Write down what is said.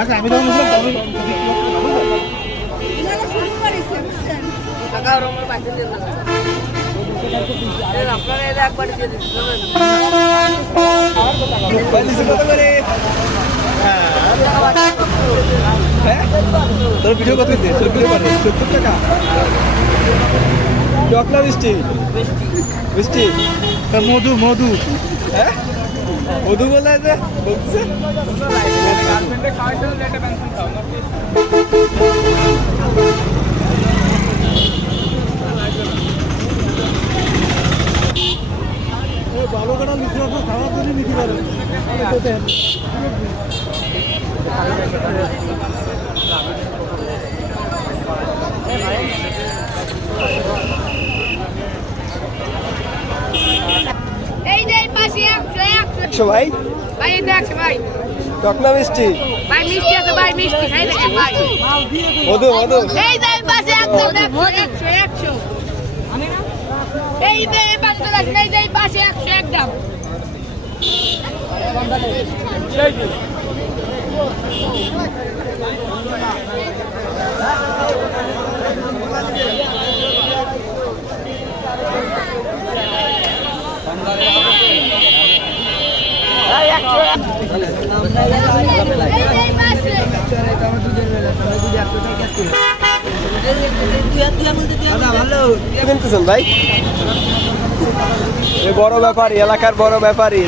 আচ্ছা আমি আপনারা এলে একবার দিয়ে তোর ভিডিও কত দিতে? তোর ভিডিও সত্তর টাকা? চকলা মিষ্টি? মিষ্টি। তা মধু মধু। হ্যাঁ? মধু বলে যে বলছে কাটা লিখে রাখো খাওয়ার জন্য নিতে পারে এই যে এই পাশে একশো একশো ভাই? টকনা মিষ্টি? ভাই মিষ্টি আছে ভাই মিষ্টি খাই দেখেন ভাই। মধু মধু। এই যে এই পাশে একদম একশো একশো একশো এই যে এই পাশে দেখেন এই যে এই পাশে একশো একদম এই যে এই পাশে কিনতেছেন বড় ব্যাপারী এলাকার বড় ব্যাপারী